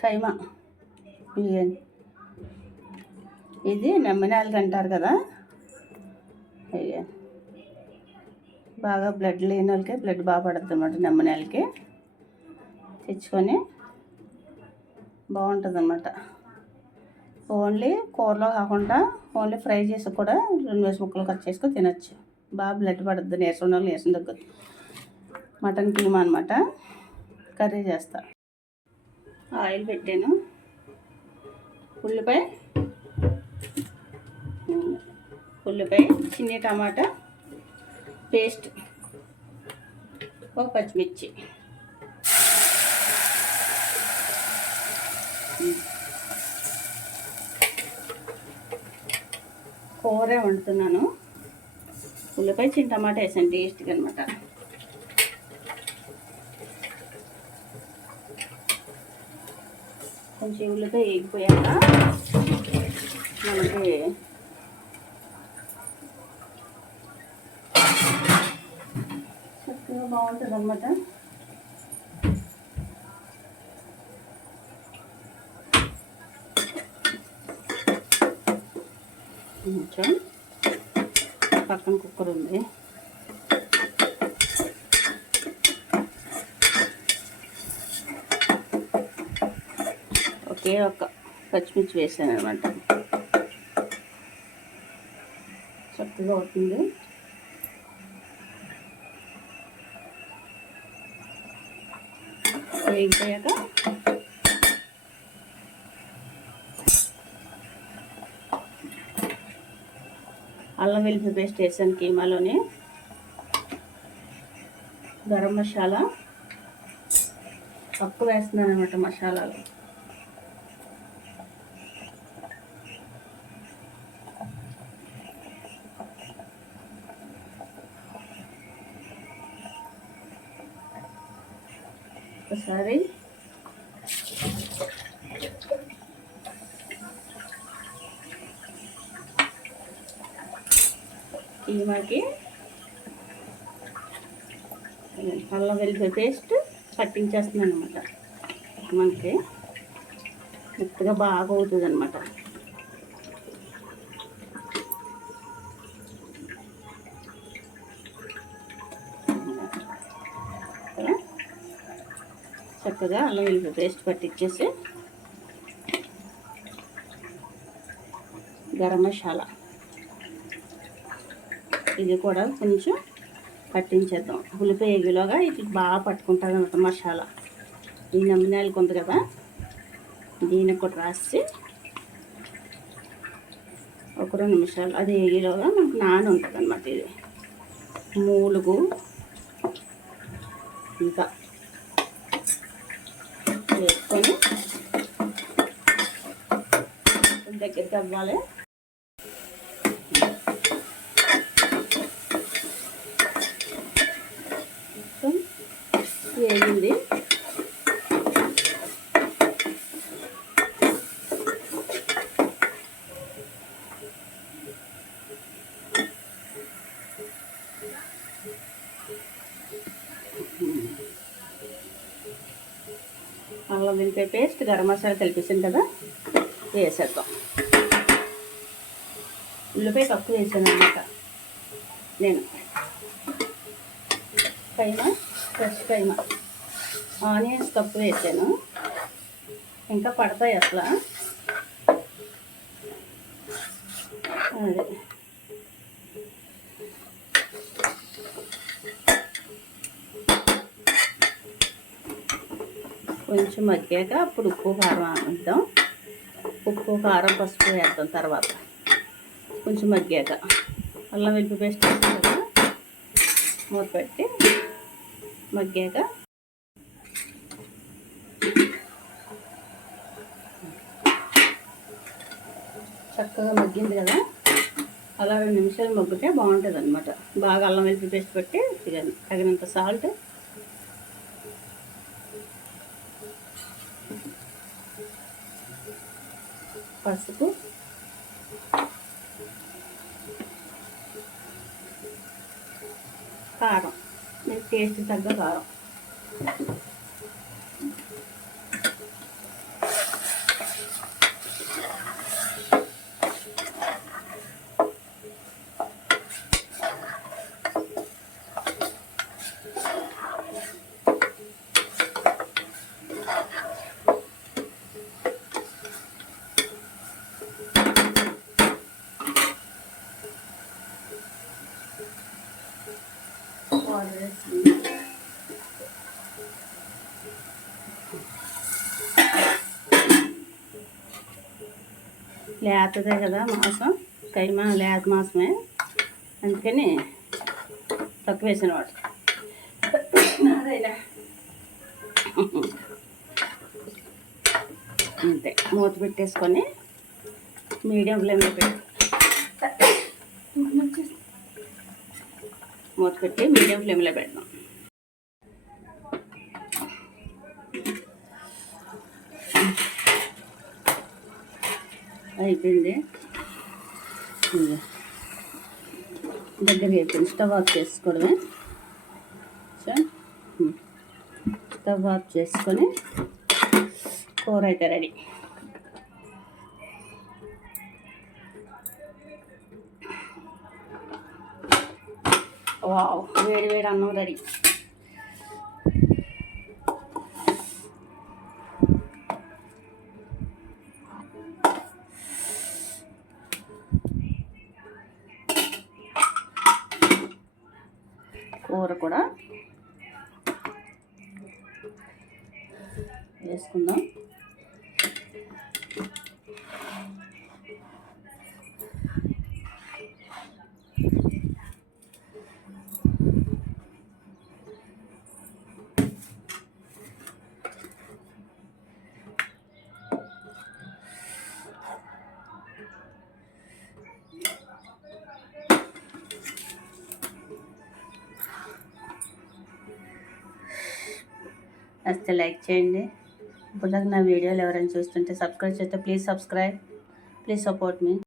కైమా బిర్యానీ. ఇది నెమ్మనాయలు అంటారు కదా, బాగా బ్లడ్ లేని వాళ్ళకి బ్లడ్ బాగా పడుతుంది అన్నమాట. నెమ్మనాయలకి తెచ్చుకొని బాగుంటుంది అన్నమాట. ఓన్లీ కూరలో కాకుండా ఓన్లీ ఫ్రై చేసి కూడా 2 ముక్కలు కట్ చేసుకొని తినచ్చు. బాగా బ్లడ్ పడుతుంది, నీరసం ఉన్న వాళ్ళు నీరసం తగ్గుతుంది. మటన్ కీమా అనమాట. కర్రీ చేస్తా. ఆయిల్ పెట్టాను. ఉల్లిపాయ, చిన్న టమాటా పేస్ట్, ఒక పచ్చిమిర్చి, కూర వండుతున్నాను. ఉల్లిపాయ చిన్న టమాటా వేసాను టేస్ట్గా అనమాట. కొంచెం ఉల్లిపాయ వేగిపోయాక మనకి చక్కగా బాగుంటుంది అన్నమాట. కొంచెం పక్కన కుక్కర్ ఉంది, ఒకే ఒక పచ్చిమిర్చి వేసాను అనమాట. చక్కగా అవుతుంది. వేగిపోయాక అల్లం వెల్లుల్లి పేస్ట్ వేసాను కీమాలోని. గరం మసాలా తక్కువ వేస్తున్నాను అనమాట. మసాలాలు ఒకసారి కీమాకి అల్లం వెల్లుల్లి పేస్ట్ పట్టించేస్తున్నాను అనమాట. మనకి మెత్తగా బాగా అవుతుంది అనమాట. చక్కగా అల్లం వెల్లుల్లి పేస్ట్ పట్టించేసి గరం మసాలా ఇది కూడా కొంచెం పట్టించేద్దాం. ఉల్లిపాయ ఎగిలోగా ఇది బాగా పట్టుకుంటుంది అన్నమాట మసాలా. ఈ నమ్మినాయలు కొంత కదా, దీనికి కూడా రాసి ఒక 2 నిమిషాలు అది ఎగిలోగా మనకు నాని ఉంటుంది అన్నమాట. ఇది మూలుగు ఇంకా వేసుకొని దగ్గరికి అవ్వాలి. వేగింది. అల్లం వెల్లుల్లి పేస్ట్ గరం మసాలా కలిపేసాను కదా, వేసేద్దాం. ఉల్లిపాయ తక్కువ వేసాను అన్నమాట నేను. ఫ్రెష్ కైమా ఆనియన్స్ తక్కువ వేసాను, ఇంకా పడతాయి అసలు. అదే కొంచెం మగ్గాక అప్పుడు ఉప్పు కారం వేద్దాం. ఉప్పు కారం పసుపు వేద్దాం తర్వాత. కొంచెం మగ్గాక అల్లం వెల్లుల్లి పేస్ట్ వేస్తాక మూత పెట్టి మగ్గాక చక్కగా మగ్గింది కదా, అలా 2 నిమిషాలు మగ్గితే బాగుంటుంది అనమాట. బాగా అల్లం వెల్లుల్లి పేస్ట్ పెట్టి తగినంత సాల్ట్, పసుపు, కారం, మీకు టేస్ట్ తగ్గ కారం లేతదే కదా మాంసం, కైమా లేత మాంసమే, అందుకని తక్కువ వేసిన వాడు. అంతే, మూత పెట్టేసుకొని మీడియం ఫ్లేమ్లో మూత పెట్టి మీడియం ఫ్లేమ్లో పెడదాం. అయిపోయింది, దగ్గరికి అయిపోయింది. స్టవ్ ఆఫ్ చేసుకోవడమే. స్టవ్ ఆఫ్ చేసుకొని కూర అయితే రెడీ. వావ్, వేడి వేడి అన్నం రెడీ. కూర కూడా వేసుకుందాం. నచ్చితే లైక్ చేయండి. ఇప్పుడు నా వీడియోలు ఎవరైనా చూస్తుంటే సబ్స్క్రైబ్ చేస్తే please subscribe, please support me.